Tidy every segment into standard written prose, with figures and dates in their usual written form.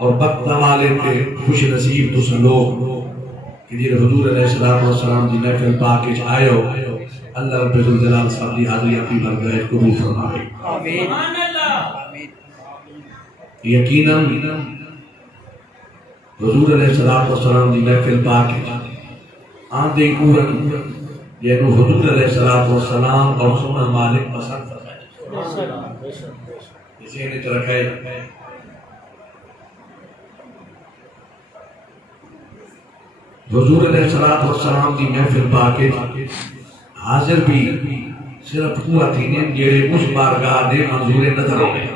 اور وقت والے تے خوش نصیب تس لوگ کہ جی حضور علیہ السلام دی محفل پاک وچ آئے ہو اللہ رب الجلال صاحب دی حاضری اپنی بارگاہ قبول فرمائے آمین سبحان اللہ یقیناً حضور علیہ السلام دی محفل پاک آندے کورن یعنی حضور علیہ السلام اور سنہ مالک پسند فرمائے اسی نے رکھے حضور علیہ السلام دی محفل پاک حاضر بھی صرف ہوا تھی نے جیڑے اس بارگاہ دے منظور نظر ہوئے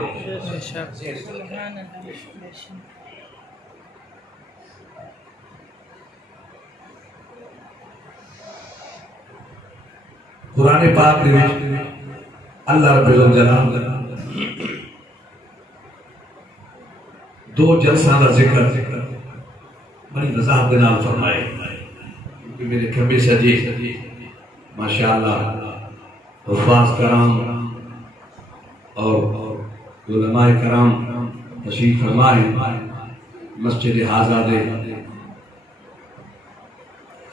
قرآن پاک میں اللہ رب الجلال دو جلسہ کا ذکر بڑی وضاحت کے نام فرمائے کیونکہ میرے کھبے سجے ماشاءاللہ حفاظ کرام اور علماء کرام تشریف فرمائے مسجد آزاد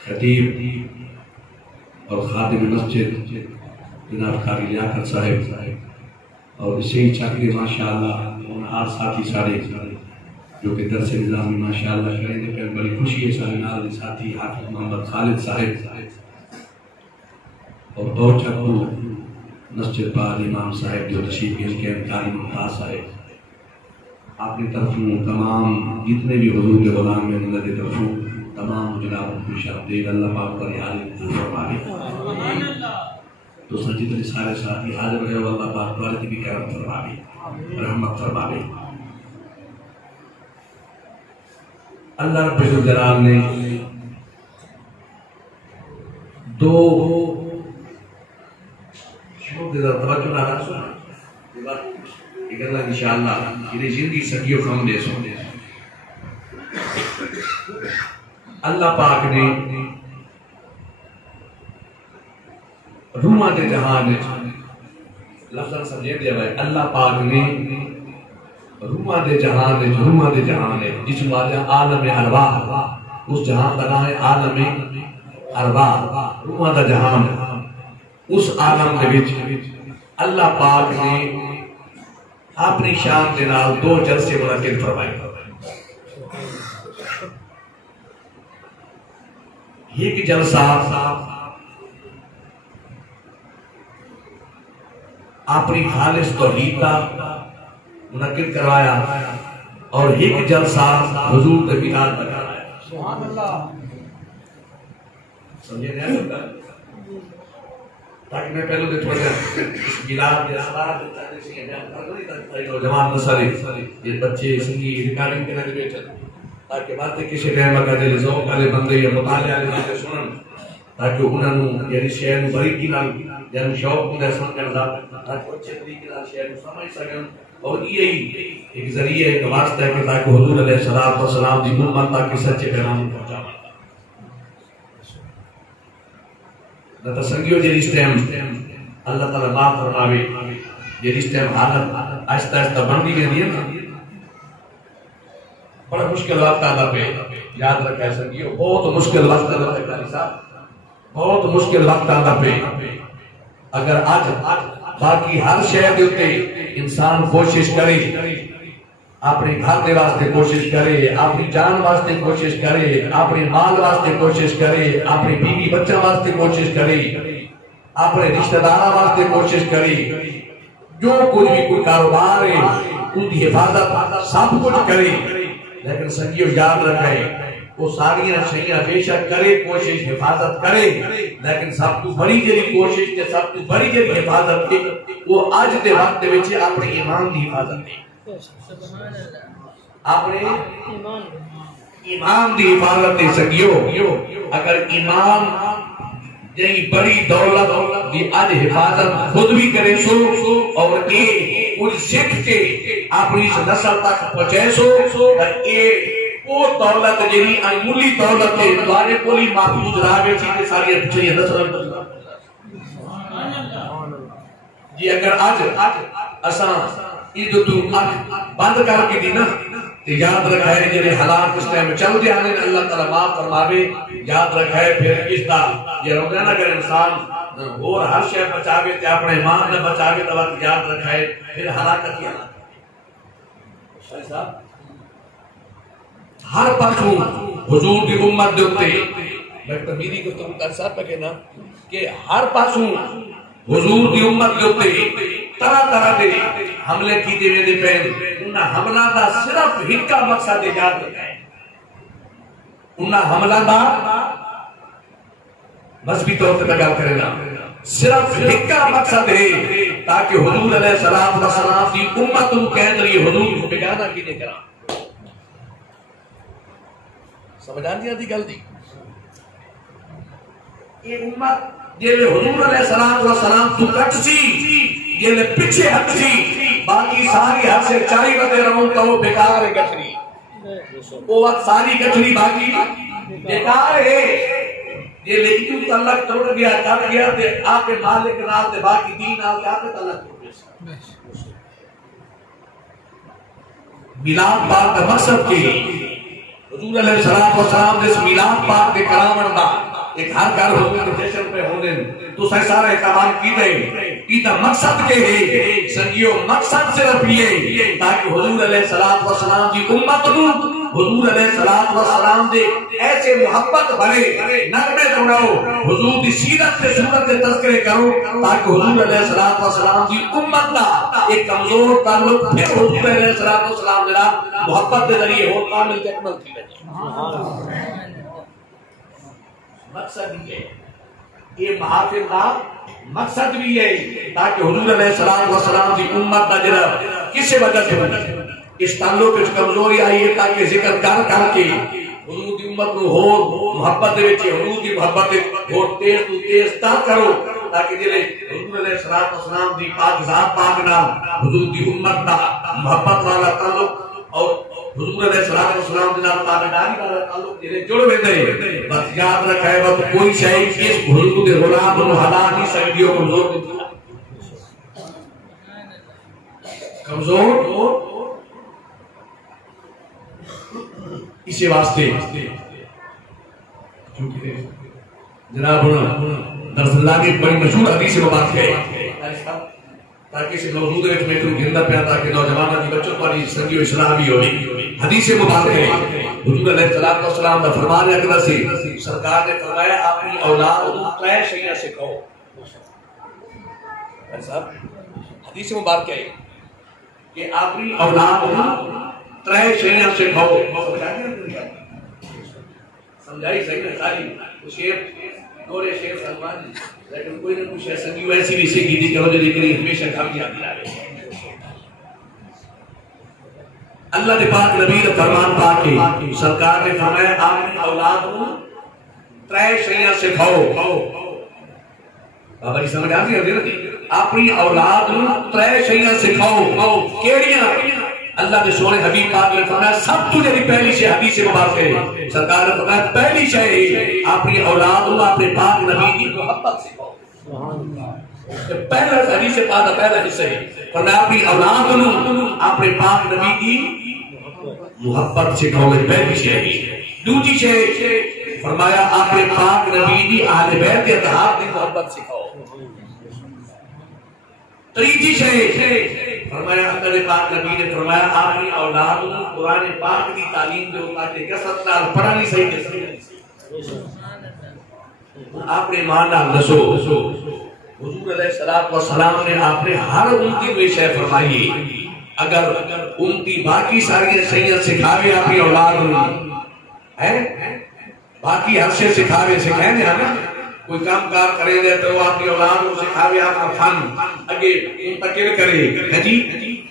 خطیب اور خادم مسجد جناب قاری لیاقت صاحب اور اسی چاکری ماشاءاللہ ان ہر ساتھی سارے جو کہ درس نظامی ماشاءاللہ کریں گے پھر بڑی خوشی ہے سارے نال ساتھی حافظ محمد خالد صاحب اور بہت چکو مسجد پاک امام صاحب جو تشریف کے کے قاری ممتاز صاحب آپ کی طرفوں تمام جتنے بھی حضور کے غلام میں اللہ کی طرفوں تمام جناب کو شابدید اللہ پاک پر حاضر فرمائے تو سجدہ سارے ساتھی حاضر رہے اللہ پاک پر کی کرم فرمائے رحمت فرمائے اللہ رب الجلال نے دو شروع دیدہ توجہ نہ رکھ سنا ایک اللہ انشاءاللہ انہیں زندگی سکیو خم دے سو اللہ پاک نے روما دے جہان لفظاً سمجھے دیا بھائی اللہ پاک نے روما دے جہان جس واجہ عالم ارواح اس جہان کا نام ہے عالم ارواح روما دا جہان اس عالم دے وچ اللہ پاک نے اپنی شان دے نال دو جلسے منعقد فرمائے ایک جلسہ اپنی خالص توحید کا منعقد کروایا اور ایک جلسہ حضور کے میلاد کا کرایا سبحان اللہ سمجھے نہیں ہوتا تاکہ میں پہلے تھوڑا اس میلاد کے اثرات نوجوان نسل یہ بچے سنگی ریکارڈنگ کے لیے بیٹھے تاکہ باتیں کسی ٹائم کا دل ذوق والے بندے یا مطالعہ والے بندے سنن تاکہ انہوں نے یعنی شہر میں بریکی نال یعنی شوق میں سمجھ کر تاکہ اچھے طریقے نال شہر میں سمجھ سکیں اور یہی ایک ذریعہ ایک واسطہ ہے کہ تاکہ حضور علیہ السلام دی امت تک سچے پیغام پہنچا نہ تسنگیو جی اس ٹائم اللہ تعالی معاف فرماوے جی اس ٹائم حالت آہستہ آہستہ بن بھی گئی ہے نا بڑا مشکل وقت آتا پہ یاد رکھا ہے سنگیو بہت مشکل وقت آتا ہے قاری صاحب بہت مشکل وقت آتا پہ اگر آج باقی ہر شہر دیتے انسان کوشش کرے اپنے گھر کے واسطے کوشش کرے اپنی جان واسطے کوشش کرے اپنے مال واسطے کوشش کرے اپنی بیوی بچہ واسطے کوشش کرے اپنے رشتہ داروں واسطے کوشش کرے جو کچھ بھی کوئی کاروبار ہے ان کی حفاظت سب کچھ کرے لیکن سنگیو یاد رکھے وہ ساری شیئں بے شک کرے کوشش حفاظت کرے لیکن سب تو بڑی جڑی کوشش تے سب تو بڑی جڑی حفاظت تے وہ آج دے وقت دے وچ اپنے ایمان دی حفاظت تے اپنے ایمان دی حفاظت تے سنگیو اگر ایمان یہی بڑی دولت دی آج حفاظت خود بھی کرے سو اور اے کچھ سکھ کے اپنی نسل تک پہنچے سو اے وہ دولت جنی انمولی دولت ہے دوارے کولی محفوظ راوے چیزیں ساری اچھے نسل جی اگر آج اساں عید تو بند کر کے دی نا یاد رکھائے جنہیں حالات اس ٹائم چل جانے اللہ تعالیٰ معاف فرماوے. یاد رکھائے پھر اس کا یہ روزانہ اگر انسان اور ہر شے بچاوے تے اپنے ایمان نہ بچاوے تو وقت یاد رکھائے پھر ہلاکت ہی ہلاکت. صاحب ہر پاسوں حضور کی امت دے اوتے ڈاکٹر میری گفتگو صاحب پہ کہنا کہ ہر پاسوں حضور کی امت دے اوتے طرح طرح دے حملے کیتے ویندے پے. انہاں حملہ دا صرف ہکا مقصد یاد رکھائے. انہاں حملہ دا مذہبی طور پہ گل کرے نا صرف ہکا مقصد ہے تاکہ حضور علیہ الصلوۃ والسلام کی امت نوں کہہ دے حضور کو بیگانہ کینے کرا. سمجھ آندی آدھی گل دی یہ امت جیلے حضور علیہ السلام تو کٹ سی جیلے پیچھے ہٹ سی باقی ساری ہر سے چاری بدے رہوں تو وہ بیکار ہے گٹھری. وہ وقت ساری گٹھری باقی بیکار ہے. جیلے ایو تعلق توڑ گیا کر گیا تے آپ کے مالک نال تے باقی دین نال تے آپ کے تعلق توڑ گیا. میلاد پاک کا مقصد کی حضور علیہ السلام جس میلاد پاک کے کرامن دا ایک ہر گھر حضور کے جشن پہ ہونے تو سارا اعتماد کی دے ایتا مقصد کے ہے سنگیو مقصد صرف یہ تاکہ حضور علیہ السلام کی امت نو حضور علیہ السلام دے ایسے محبت بھرے نغمے سناؤ حضور کی سیرت سے صورت کے تذکرے کرو تاکہ حضور علیہ السلام کی امت کا ایک کمزور تعلق پھر حضور علیہ السلام دے محبت کے ذریعے ہو کامل تکمل کی وجہ. مقصد بھی ہے یہ محافظ کا مقصد بھی ہے تاکہ حضور علیہ السلام کی امت کا جرا کسی وجہ سے اس تعلق اس کمزوری آئی ہے تاکہ ذکر کر کر کے حضور کی امت کو ہو محبت دے وچ حضور کی محبت ہو تیز تو تیز تا کرو تاکہ جلے حضور علیہ السلام دی پاک ذات پاک نال حضور کی امت دا محبت والا تعلق اور حضور علیہ السلام کے نال تابعداری والا تعلق جڑے جڑ ویندے. بس یاد رکھے وہ کوئی شے اس حضور دے غلام نوں ہلا نہیں سکدی او کمزور کمزور اسی واسطے جناب درس اللہ کی بڑی مشہور حدیث مبارک ہے تاکہ اس موضوع میں میں تو گندا پیا تاکہ نوجوانوں کی بچوں کو سنگی و اصلاح بھی ہوئی. حدیث مبارک ہے حضور علیہ السلام کا فرمان ہے کہ سرکار نے فرمایا اپنی اولاد کو ترے شیاں سکھاؤ. صاحب حدیث مبارک ہے کہ اپنی اولاد کو ترے شیاں سکھاؤ. سمجھائی صحیح ہے ساری شیر گورے شیر سلمان لیکن کوئی نہ کچھ ایسا نہیں ویسی بھی سیکھی تھی کہ وہ جو ذکری ہمیشہ کامیاب دلاوے. اللہ نے پاک نبی نے فرمان پاک کی سرکار نے فرمایا اپنی اولاد کو ترے شیاں سکھاؤ. بابا جی سمجھ آتی ہے اپنی اولاد کو ترے شیاں سکھاؤ. کیڑیاں؟ اللہ کے سونے حبیب پاک نے فرمایا سب تو جڑی پہلی شے حدیث مبارک ہے سرکار نے فرمایا پہلی شے اپنی اولاد کو اپنے پاک نبی کی محبت سکھاؤ. پہلا حدیث پاک کا پہلا حصہ ہے فرمایا اپنی اولاد کو اپنے پاک نبی کی محبت سکھاؤ. پہلی شے. دوسری شے فرمایا اپنے پاک نبی کی اہل بیت کے اتحاد کی محبت سکھاؤ. تیسری شے فرمایا اللہ پاک نبی نے فرمایا اپنی اولاد کو قرآن پاک کی تعلیم دو تاکہ کثرت نال پڑھنی صحیح اپنے ماں نال دسو. حضور علیہ السلام نے اپنے ہر امتی میں شے فرمائی اگر امتی باقی ساری صحیح سکھاوے اپنی اولاد ہے باقی ہر شے سکھاوے سکھائیں گے نا کوئی کام کار کرے دے تو اپنی اولاد کو سکھاوے آپ کا فن اگے منتقل کرے ہے جی.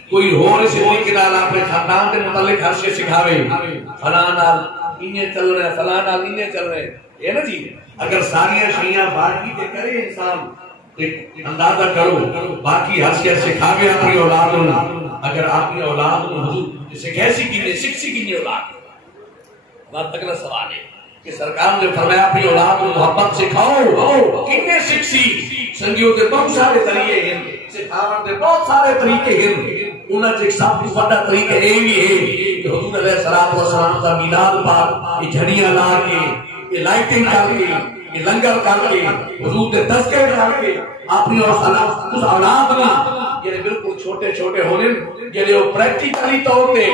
کوئی اور زندگی کے نال اپنے خاندان کے متعلق ہر شے سکھاوے فلاں نال انہیں چل رہے فلاں نال انہیں چل رہے ہے نا جی. اگر ساری شیاں باقی تے کرے انسان ایک اندازہ کرو باقی ہر شے سکھاوے اپنی اولاد کو اگر اپنی اولاد کو حضور سکھیسی کی سکسی کی اولاد بات اگلا سوال ہے کہ سرکار نے فرمایا اپنی اولاد کو محبت سکھاؤ. کتنے سکسی سنگیوں کے بہت سارے طریقے ہیں سکھاون کے بہت سارے طریقے ہیں. انہاں چ سب تو بڑا طریقہ یہ بھی ہے کہ حضور علیہ الصلوۃ والسلام کا میلاد پاک یہ جھڑیاں لا کے یہ لائٹنگ کر کے یہ لنگر کر کے حضور کے تذکرے کر کے اپنی اور اس اولاد میں یہ بالکل چھوٹے چھوٹے ہونے جڑے وہ پریکٹیکلی طور پہ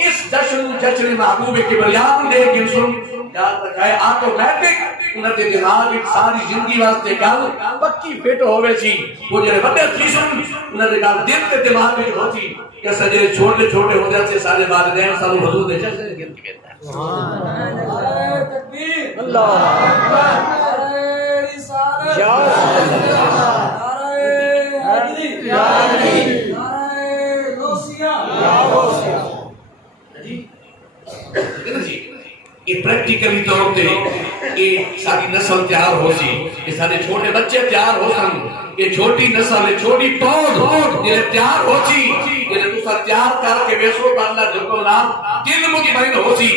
اس جشن محبوب کبریات دے کے سن یاد رکھائے آٹومیٹک انہاں دے دماغ وچ ساری زندگی واسطے گل پکی فٹ ہوے سی وہ جڑے بڑے تیسن انہاں دے گل دل تے دماغ وچ ہوتی کہ سجے چھوٹے چھوٹے ہوندے سے سارے والدین سب حضور دے جشن دے گل کہتا ہے سبحان اللہ تکبیر اللہ اکبر رسالت یا یہ پریکٹیکلی طور پہ یہ ساری نسل تیار ہو سی یہ سارے چھوٹے بچے تیار ہو سن یہ چھوٹی نسل یہ چھوٹی پود یہ تیار ہو سی یہ دوسرا تیار کر کے ویسو کا اللہ جو کو نام دل مطمئن ہو سی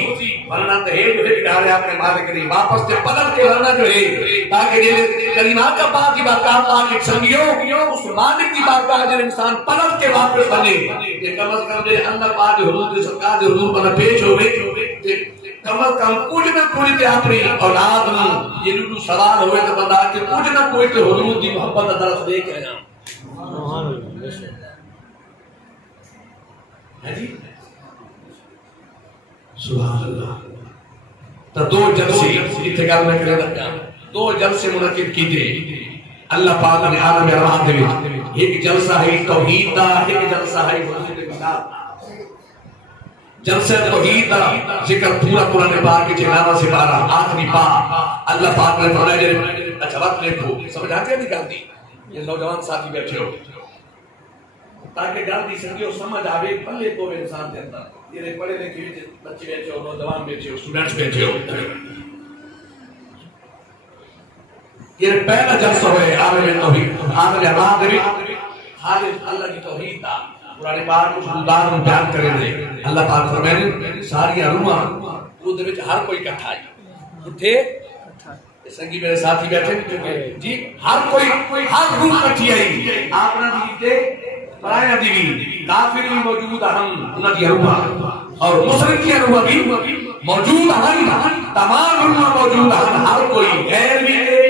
ورنہ تو ہے جو ہے ادارے آپ نے مالک نہیں واپس سے پلٹ کے ورنہ جو ہے تاکہ یہ کلمات کا بات کی بات کا پاک سنگیو اس مالک کی بات کا جو انسان پلٹ کے واپس بنے یہ کم از کم جو اللہ پاک حضور کی سرکار جو حضور بنا پیش ہوئے کم از کم کچھ نہ کوئی تے اپنی اولاد نو یہ جو سوال ہوئے تو بندہ کہ کچھ نہ کوئی تے حضور دی محبت دا درس دے کے نا سبحان اللہ ہے جی سبحان اللہ تو دو جلسے اتنے گل میں کرے لگا دو جلسے منعقد کیتے اللہ پاک نے عالم ارواح دے وچ ایک جلسہ ہے توحید دا ایک جلسہ ہے حضور دے ملاد جلسہ توحید دا ذکر پورا قرآن پاک کے جنابہ سے پارا آخری پاک اللہ پاک نے فرمایا جے اچھا وقت دیکھو سمجھ آتے ہیں نکال دی یہ نوجوان ساتھی بیٹھے ہو تاکہ گل دی سکتی ہو سمجھ آوے پلے کو انسان دے اندر یہ پڑھے لکھے بچے بیٹھے ہو نوجوان بیٹھے ہو سٹوڈنٹس بیٹھے ہو یہ پہلا جلسہ ہوئے عالم توحید عالم ارواح دے خالق اللہ کی توحید دا قرآن پاک کو حدودار میں بیان کرے دے اللہ پاک فرمائے ساری روحاں وہ دے وچ ہر کوئی اکٹھا ہے کتھے سنگی میرے ساتھی بیٹھے جی ہر کوئی ہر روح اکٹھی آئی آپ نہ دیتے پرایا دی کافر بھی موجود ہم انہاں دی روحاں اور مشرک کی روحاں بھی موجود ہیں تمام روحاں موجود ہیں ہر کوئی غیر بھی ہے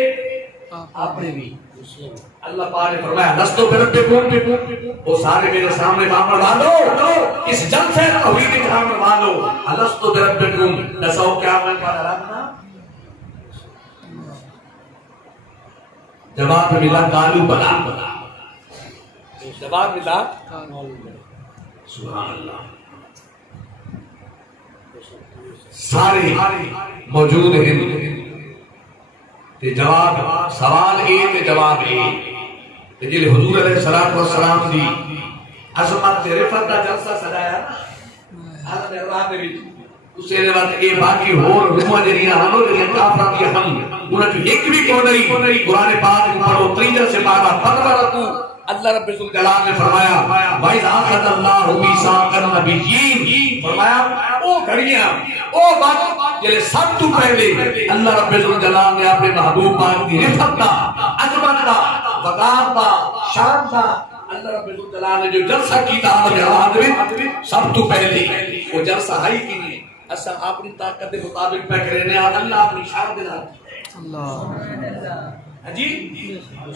آپ نے بھی اللہ پاک نے فرمایا لستو بربکم وہ سارے میرے سامنے معاملہ والو اس جلسے توحید کے معاملہ والو لستو بربکم نسو کیا من کا رکھنا جواب ملا قالو بلا جواب ملا سبحان اللہ سارے موجود ہیں تے جواب سوال اے تے جواب اے تے جے حضور علیہ الصلوۃ والسلام دی عظمت تے رفعت دا جلسہ سجایا نا عالم ارواح دے وچ اس دے بعد اے باقی ہور روحاں جڑیاں ہنو جڑیاں کافراں دی ہم انہاں چ ایک بھی کو نہیں قرآن پاک کو پڑھو 53 سے پارا 15 کو اللہ رب الجلال نے فرمایا وَإِذْ أَخَذَ اللَّهُ مِيثَاقَ النَّبِيِّينَ فرمایا او گھڑیاں او بات یہ سب تو پہلے اللہ رب الجلال نے اپنے محبوب پاک کی رفعت کا عظمت کا وقار کا شان کا اللہ رب الجلال نے جو جلسہ کیتا ہے سب تو پہلے وہ جلسہ ہے کہ نہیں اسا اپنی طاقت کے مطابق پہ کرنے اللہ اپنی شان دے نال اللہ جی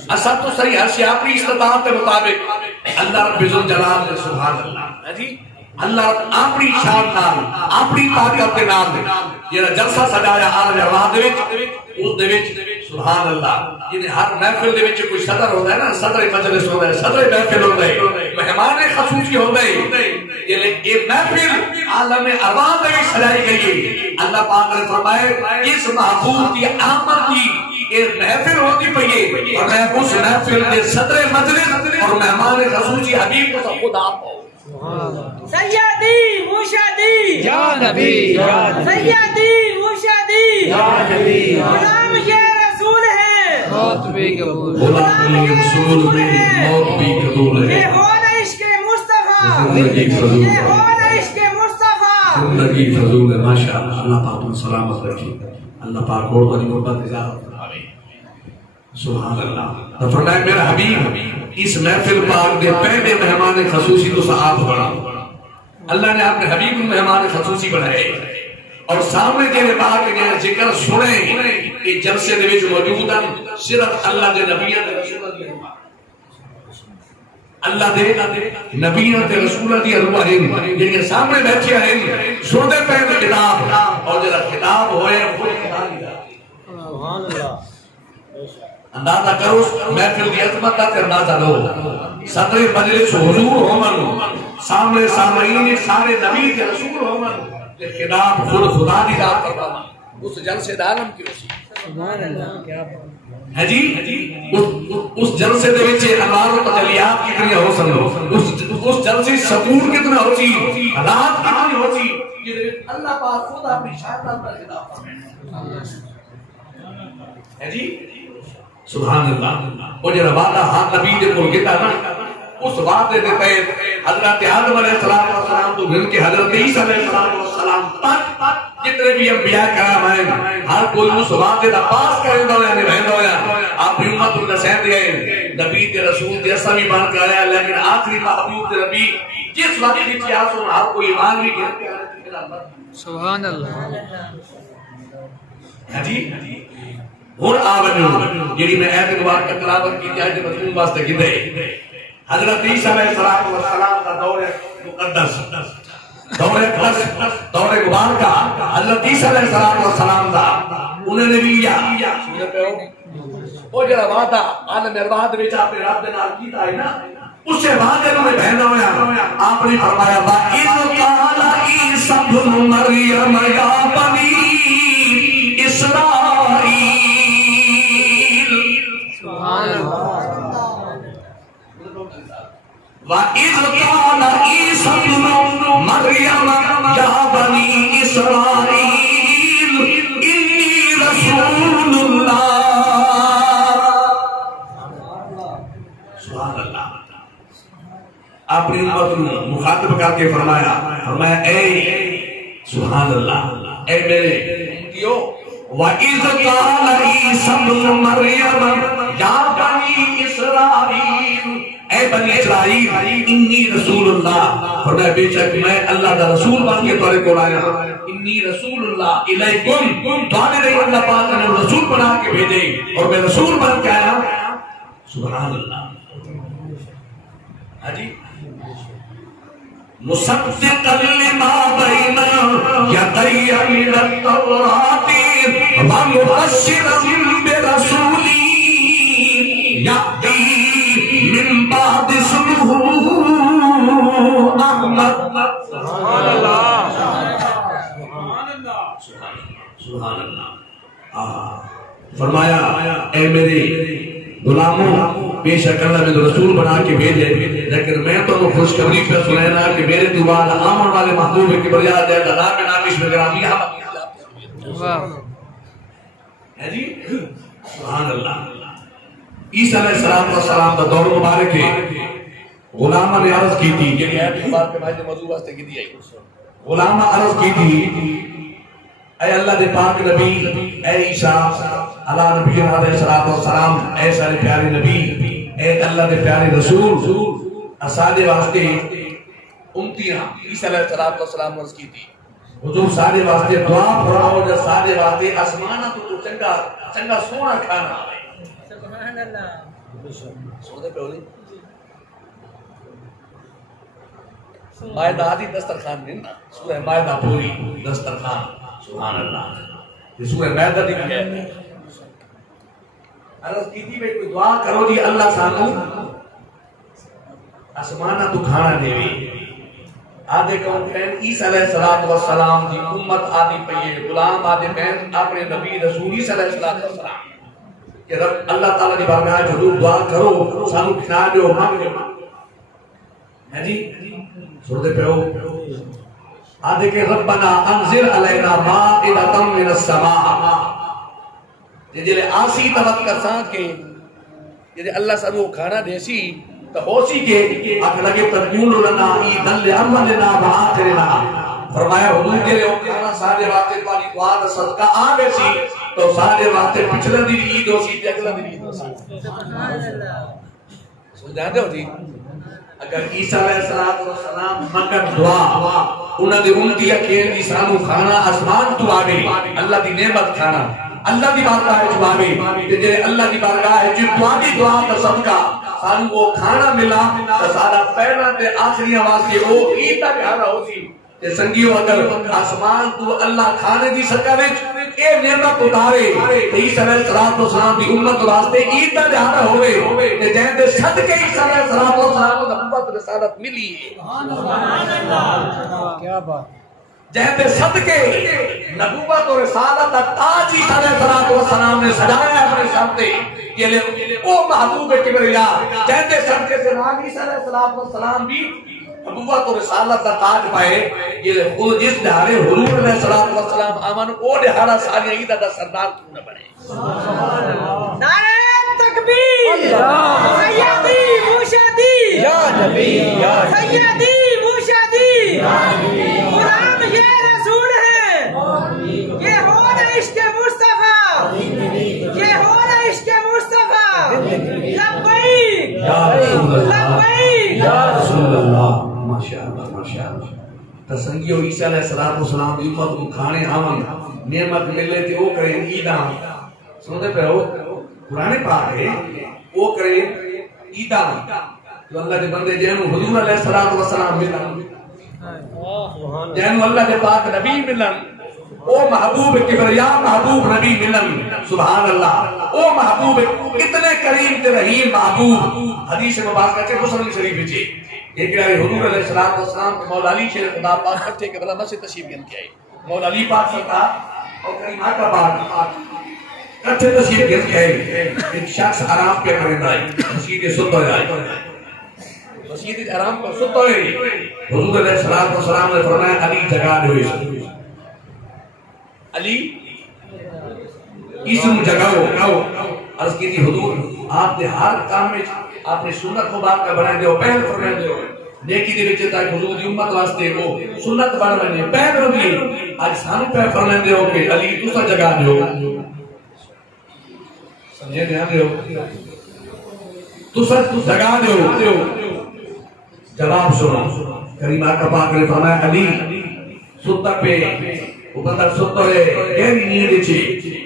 اسا تو صحیح ہر شے اپنی استطاعت کے مطابق اللہ رب الجلال نے سبحان اللہ جی اللہ اپنی شان نال اپنی طاقت کے نال یہ جلسہ سجایا عالم ارواح دے وچ اس دے وچ سبحان اللہ یہ ہر محفل دے وچ کوئی صدر ہوندا ہے نا صدر مجلس ہوندا ہے صدر محفل ہوندا ہے مہمان خصوصی ہوندا ہے یہ محفل عالم ارواح دے وچ سجائی گئی ہے اللہ پاک نے فرمایا اس محبوب کی آمد کی یہ محفل ہوتی پئی ہے اور میں اس محفل کے صدر مجلس اور مہمان خصوصی حبیب کو خود آپ ہو سیدی مرشدی یا نبی سیدی مرشدی یا نبی غلام یہ رسول ہے موت بھی قبول غلام یہ رسول میں موت بھی قبول ہے یہ ہو عشق مصطفیٰ زندگی فضول یہ ہو عشق مصطفیٰ زندگی فضول ہے ماشاءاللہ اللہ پاک تم سلامت رکھے اللہ پاک اور بڑی محبت اجازت فرمائے سبحان اللہ. تو فرمایا میرا حبیب اس محفل پاک دے پہلے مہمان خصوصی تو صاحب بنا. اللہ نے اپنے حبیب کو مہمان خصوصی بنائے اور سامنے جڑے باغ گئے ذکر سنے کہ جلسے دے وچ موجود ہیں صرف اللہ دے نبیوں دے رسولاں دی ارواح. اللہ دے نبیوں تے رسولاں دی ارواح جڑے سامنے بیٹھے ہیں سنتے پے کتاب اور جڑا کتاب ہوئے وہ خدا دی. سبحان اللہ. اندازہ کرو محفل کی عظمت کا اندازہ لو. صدر مجلس حضور ہومن سامنے سامعین سارے نبی کے رسول ہومن کہ خطاب خود خدا دی ذات پر پانا اس جلسے عالم کی وسیع. سبحان اللہ. کیا ہے جی اس جلسے دے وچ انوار و تجلیات کتنی ہو سکو اس جلسے سکون کتنا ہو سی رات کتنی ہو سی کہ اللہ پاک خود اپنی شاہدات پر خطاب فرمائے. ہے جی سبحان اللہ. وہ جڑا وعدہ ہاں نبی دے کول کیتا نا اس وعدے دے تحت حضرت آدم علیہ السلام تو گھر کے حضرت عیسیٰ علیہ السلام تک جتنے بھی انبیاء کرام ہیں ہر کوئی اس وعدے دا پاس کریندا ہویا نہیں رہندا ہویا. آپ امت نسین گئے نبی تے رسول تے اساں بھی مان کے آیا لیکن آخری محبوب تے نبی جس وقت دی اتیاس ہر کوئی ایمان بھی گھر کے آنے کی سبحان اللہ. ہاں جی ہن آوجو جڑی میں ایت مبارک کا تلاوت کی جائے تے مضمون واسطے کیتے حضرت عیسیٰ علیہ السلام کا دور مقدس دور دور مبارکہ حضرت عیسیٰ علیہ السلام دا انہوں نے بھی وہ جڑا وعدہ عالم ارواح دے وچ اپنے رب دے نال کیتا ہے نا اسے وعدے نوں بہنا ہویا آپ نے فرمایا وَإِذْ قَالَ عِيسَى ابْنُ مَرْيَمَ يَا بَنِي إِسْرَائِيلَ سبحان اللہ. وَإِذْ قَالَ عِيسَى ابْنُ مَرْيَمَ يَا بَنِي إِسْرَائِيلَ إِنِّي رَسُولُ اللَّهِ. سبحان اللہ. اپنی امت کو مخاطب کر کے فرمایا اے سبحان اللہ اے میرے امتیو وَإِذْ قَالَ عِيسَى ابْنُ مَرْيَمَ يَا بَنِي إِسْرَائِيلَ اے بنی اسرائیل انی رسول اللہ فرمایا بے شک میں اللہ کا رسول بن کے تمہارے کو آیا انی رسول اللہ الیکم تمہارے لیے اللہ پاک نے رسول بنا کے بھیجے اور میں رسول بن کے آیا. سبحان اللہ. ہاں جی مصدقا لما بین یدی من التوراۃ ومبشرا برسول یأتی من بعد اسمہ احمد. سبحان اللہ. سبحان اللہ. فرمایا اے میرے غلاموں بے شک اللہ میں رسول بنا کے بھیجے لیکن میں تو خوشخبری پہ سنانا کہ میرے دوبارہ آمن والے محبوب کی بریاد ہے اللہ کے نام اس میں گرامی ہے جی. سبحان اللہ. عیسیٰ علیہ السلام کا دور مبارک ہے غلامہ نے عرض کی تھی یہ ہے بات پہ بھائی نے موضوع واسطے کی دی ہے غلامہ عرض کی تھی اے اللہ دے پاک نبی اے عیسیٰ اللہ نبی علیہ السلام اے سارے پیارے نبی اے اللہ دے پیارے رسول اسادے واسطے امتیاں عیسیٰ علیہ السلام عرض کی تھی حضور سارے واسطے دعا پڑھاؤ جو سارے واسطے آسمانہ تو چنگا چنگا سونا کھانا سبحان اللہ. سونے پہ ہو نہیں مائدہ آدھی دسترخوان نہیں نا سورہ مائدہ پوری دسترخوان. سبحان اللہ. یہ سورہ مائدہ دی ہے عرض کی تھی بھئی کوئی دعا کرو جی اللہ سانو آسمانہ تو کھانا دے وی آدھے کون کہیں عیسیٰ علیہ السلام دی امت آدھی پئیے غلام آدھے کہیں اپنے نبی رسول عیسیٰ علیہ السلام کہ رب اللہ تعالیٰ دی بارگاہ میں حضور دعا کرو سانو کھنا جو مانگ جو ہے جی سردے پہ ہو آدھے کہ ربنا انزل علینا مائدۃ من السماء جلے آسی توقع ساں کے جلے اللہ سانو کھانا دے سی تو ہو سی کہ اگر لگے تکون لنا عیدن لعملنا وآخرنا فرمایا حضور کے لئے کھانا سارے واقع والی دعا دا صدقہ آگے سی تو سارے واسطے پچھلا دی عید ہو سی تے اگلا دی عید ہو سی سمجھاتے ہو جی اگر عیسیٰ علیہ السلام مگر دعا انہاں دے امتی اکھیل کی سانو کھانا آسمان تو آوے اللہ دی نعمت کھانا اللہ دی بارگاہ وچ آوے تے جے اللہ دی بارگاہ وچ تواڈی دعا دا صدقہ سانو وہ کھانا ملا تے سارا پہلا تے آخری واسطے وہ عید دا گھر ہو سی تے سنگیو اگر آسمان تو اللہ کھانے دی شکل وچ اے نعمت اتارے تے عیسیٰ علیہ السلام دی امت واسطے عید دا دہاڑا ہوے تے جے دے صدقے عیسیٰ علیہ السلام دا نبوت رسالت ملی سبحان اللہ کیا بات جے دے صدقے نبوت اور رسالت دا تاج عیسیٰ علیہ السلام نے سجایا ہے اپنے سر تے یہ او محبوب کبریا جے دے صدقے سے نام عیسیٰ علیہ السلام بھی نبوت اور رسالت کا تاج پائے یہ خود جس دہاڑے حضور علیہ السلام آمن او دہاڑا ساری عید دا سردار کیوں نہ بنے نعرہ تکبیر سیدی موشدی یا نبی یا سیدی موشدی غلام یہ رسول ہے یہ ہو رہا عشق مصطفیٰ یہ ہو رہا عشق مصطفیٰ لبیک لبیک یا رسول اللہ ماشاءاللہ ماشاءاللہ تسنگیو عیسیٰ علیہ السلام دی امت کو کھانے آمن نعمت ملے تے او کریں عیداں سنتے پہ ہو قرآن پاک ہے او کریں عیداں تو اللہ کے بندے جنہوں حضور علیہ السلام ملن جنہوں اللہ کے پاک نبی ملن او محبوب کبریا محبوب نبی ملن سبحان اللہ او محبوب اتنے کریم تے رحیم محبوب حدیث مبارکہ سے مسلم شریف وچ ایک بار حضور علیہ السلام کو مولا علی شیر خدا پاک کٹھے کے بلا مسجد تشریف گن کے آئے مولا علی پاک سرکار اور کریم آقا پاک کٹھے تشریف گن کے آئے ایک شخص آرام پہ کریں آئے مسجد ستا ہے مسجد آرام پر ستا ہے حضور علیہ السلام نے فرمایا علی جگہ دے علی اسم جگاؤ عرض کی تھی حضور آپ نے ہر کام میں آپ نے سنت مبارک کا بنائے دیو پہل فرمائے دیو نیکی دے وچ تاکہ حضور دی امت واسطے وہ سنت بنائے پہل رکھلی آج سانو پہ فرمائے دیو کہ علی دوسرا جگہ دیو سمجھے دھیان دیو دوسرا جگہ دیو جواب سنو کریم آقا پاک نے فرمایا علی ستا پہ وہ بندہ ستا ہے کہنی نیند چی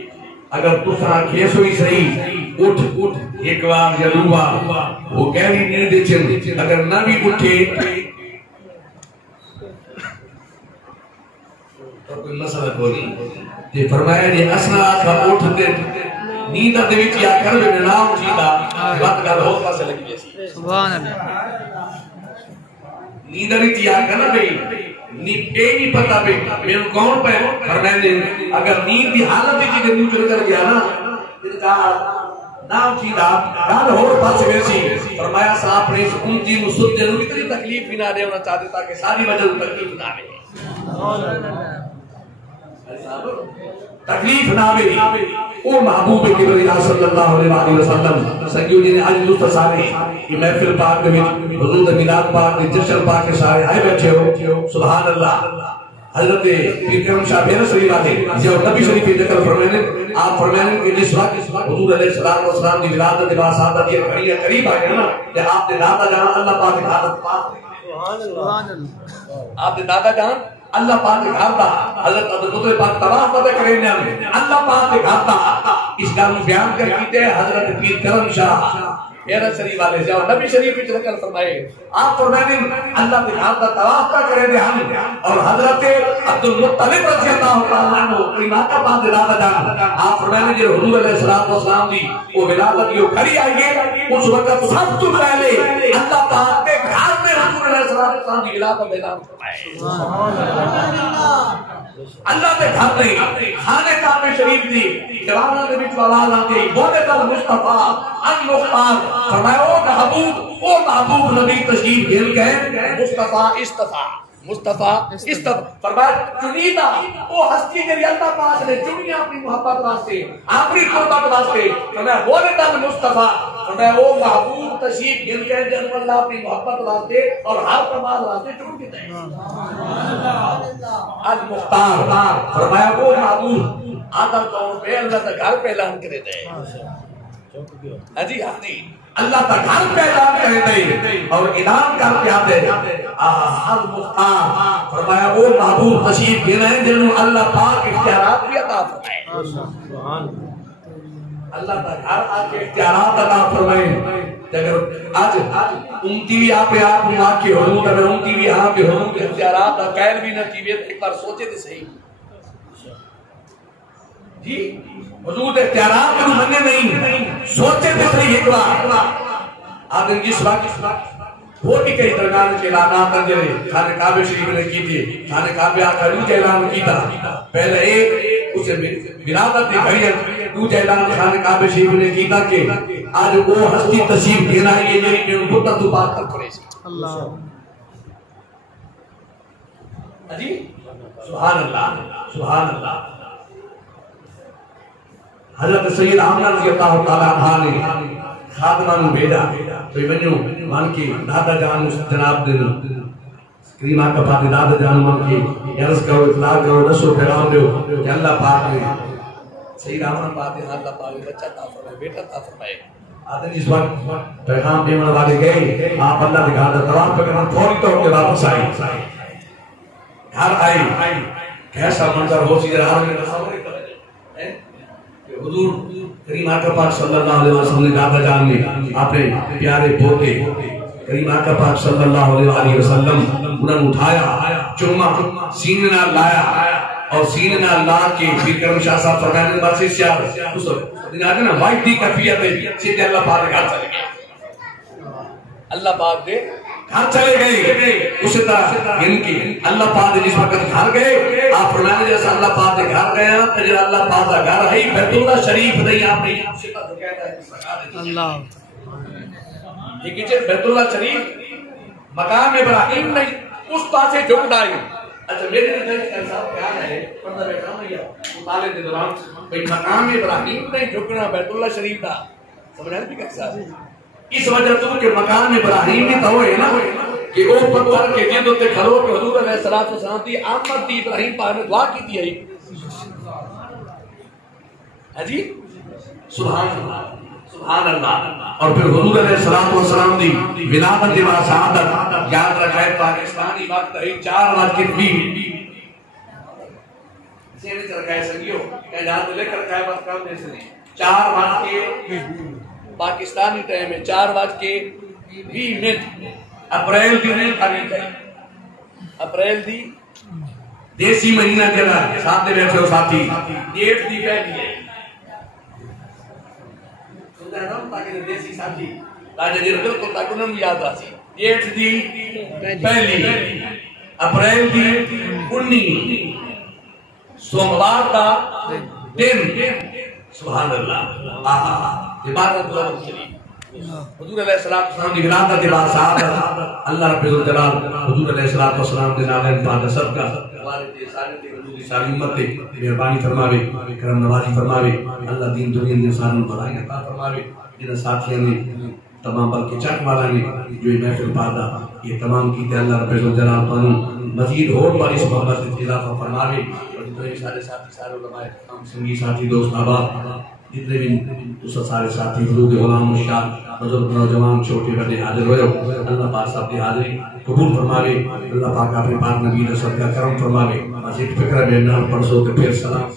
اگر دوسرا کھیس ہوئی صحیح اٹھ ایک بار یا دو بار وہ کہنی نیند چی اگر نہ بھی اٹھے تو کوئی مسئلہ کوئی یہ فرمایا یہ اسنا آتھا اٹھ دے نیندہ دے وچ یا کر میں نام چیدہ بات گل ہو پاسے لگی جیسی سبحان اللہ نیندہ وچ یا کر بھئی نہیں پتا بھئی میں کون پہ فرمائے دے اگر نیند دی حالت دی چیزیں نیو چل کر گیا نا پھر کہا نام چیدہ گل ہو پاسے ویسی فرمایا صاحب نے اس امتی مسجد جنہوں اتنی تکلیف بھی نہ دے ہونا چاہتے تاکہ ساری وجہ تکلیف نہ دے تکلیف نہ آوے او محبوب کبریا صلی اللہ علیہ وسلم سنگیو جی نے آج دوست سارے یہ محفل پاک میں حضور میلاد پاک میں جشن پاک کے سارے آئے بیٹھے ہو سبحان اللہ حضرت پیر کرم شاہ بیر صلی اللہ علیہ جو نبی شریف کی ذکر فرمائنے آپ فرمائنے کہ جس وقت حضور علیہ السلام کی ولادت کے بعد سعادت یہ قریب آ گیا نا کہ آپ نے دادا جہاں اللہ پاک کی حالت پاک آپ نے دادا جہاں اللہ پاک کے گھر دا حضرت عبدالقدر پاک تباہ پتہ کریں نے اللہ پاک کے گھر دا اس کا بیان کر کیتے حضرت پیر کرم شاہ میرا شریف والے جاؤ نبی شریف کی ذکر فرمائے آپ فرمائے اللہ کے گھر دا تباہ پتہ کریں نے ہم اور حضرت عبدالمطلب رضی اللہ تعالیٰ عنہ قیمات کا پاک دادا جان آپ فرمائے جو حضور علیہ السلام دی وہ ولادت کی کھڑی آئیے اس وقت سب تو پہلے اللہ پاک کے گھر میں حضور علیہ السلام کی ولادت اعلان فرمائے اللہ کے گھر نہیں خانے کعبہ شریف دی جوانوں کے بیچ آواز آتی بولے تل مصطفیٰ ان مختار فرمایا او محبوب نبی تشریف گھل گئے مصطفیٰ استفا مصطفیٰ استفا فرمایا چنیدہ او ہستی جری اللہ پاک نے چنی اپنی محبت واسطے اپنی قربت واسطے فرمایا بولے تل مصطفیٰ فرمایا او محبوب تشریف گھل گئے جن اللہ اپنی محبت واسطے اور ہر کمال واسطے چن کے دیں آج مختار فرمایا وہ محبوب آدھا قوم پہ اللہ کا گھر پہ اعلان کرے دے. ہاں جی اللہ کا گھر پہ اعلان کرے دے اور اعلان کر کے آتے فرمایا وہ محبوب تشریف دے رہے ہیں جنہوں اللہ پاک اختیارات بھی عطا فرمائے. اللہ کا گھر آ کے اختیارات عطا فرمائے. اگر آج امتی بھی آپ کے حدود اگر امتی بھی آپ کے حدود کے اختیارات قائل بھی نہ کیوئے تو ایک بار سوچے تھے صحیح جی حدود اختیارات کو مننے نہیں سوچے تھے صحیح ایک بار. آدم جس وقت وہ بھی کئی درگاہ کے اعلانات اندرے خانہ کعبہ شریف نے کی تھی. خانہ کعبہ آقا روح اعلان کی تھا پہلے ایک اسے ولادت دی گئی دوسرے اعلان خانہ کعبہ شریف نے کی تھا کہ آج وہ ہستی تشریف دینا ہے یہ میری میں ان کو تو بات کر کرے اللہ جی سبحان اللہ سبحان اللہ. حضرت سید آمنہ رضی اللہ تعالیٰ عنہ نے خادمان بھیجا تو یہ بنیو مان کی دادا جان جناب دن کریمہ کا پاک دادا جان مان کی یرس کرو اطلاع کرو رسو پیغام دیو کہ اللہ پاک نے سید آمنہ پاک نے اللہ پاک نے بچہ تا فرمائے بیٹا تا فرمائے. آدھر اس وقت پیغام دیوان والے گئے آپ اللہ دکھا دا تمام پیغام فوری طور کے واپس آئی گھر آئی کیسا منظر ہو سی جرہا میں تصور کرے حضور کریم آقا پاک صلی اللہ علیہ وسلم نے دادا جان نے اپنے پیارے پوتے کریم آقا پاک صلی اللہ علیہ وسلم انہوں نے اٹھایا چوما سینے نہ لایا اور سینے نہ لا کے پھر کرم شاہ صاحب فرمانے کے بعد سے سیار اس دن آگے نا وائٹ دی کفیت ہے سیدھے اللہ پاک گھر چلے گئے اللہ پاک دے گھر چلے گئے. اسی طرح ان کی اللہ پاک جس وقت گھر گئے آپ فرمانے جیسا اللہ پاک گھر گیا تجھے اللہ پاک گھر ہے بیت اللہ شریف نہیں آپ نے اللہ لیکن بیت اللہ شریف مقام ابراہیم نہیں اس پاس سے جھک ڈائی. اچھا میرے لیے صاحب کیا ہے پردہ بیٹھا ہوں یا مطالعے کے دوران مقام ابراہیم نہیں جھکنا بیت اللہ شریف تھا سمجھا نہیں کہ صاحب اس وجہ تو کہ مقام ابراہیم ہی تو ہے نا کہ وہ پتھر کے جلد تے کھڑو کے حضور علیہ الصلوۃ والسلام دی آمد دی ابراہیم پاک نے دعا کی تھی ہاں جی سبحان اللہ سبحان اللہ. اور پھر حضور علیہ الصلوۃ والسلام دی ولادت کے بعد شہادت یاد رکھائے پاکستانی وقت ہے 4:20 سے نے رکھائے سنگیو کہ یاد لے کر رکھائے وقت کام دے سے 4:20 پاکستانی ٹائم ہے 4:20 اپریل دی تاریخ ہے اپریل دی دیسی مہینہ جڑا ساتھ دے بیٹھے ہو ساتھی ڈیٹ دی پہلی ہے سمجھا نا تاکہ دیسی ساتھی راجہ جی بالکل تاکہ انہوں نے یاد آسی ڈیٹ دی پہلی اپریل دی 19 سوموار کا دن سبحان اللہ عبادت اللہ شریف حضور علیہ السلام کی ولادت کے بعد شہادت اللہ رب الجلال حضور علیہ السلام کے نالین پاک صدقہ ہمارے سارے حضور کی ساری امت پہ مہربانی فرماوے کرم نوازی فرماوے اللہ دین دنیا میں انسان بھلائی عطا فرماوے. جن ساتھیوں نے تمام بلکہ چک والا نے جو یہ محفل پادا یہ تمام کیتے اللہ رب الجلال قانون مزید ہور پر اس محبت اضافہ فرماوے. اور جتنے سارے ساتھی سارے علماء تمام سنگی ساتھی دوست احباب جتنے بھی اس سارے ساتھی حضور غلام مشتاق بزرگ نوجوان چھوٹے بڑے حاضر ہوئے اللہ پاک صاحب کی حاضری قبول فرماوے. اللہ پاک اپنے پاک نبی صدقہ کرم فرماوے. مزید فکر میں نہ پڑھو کہ پھر سلام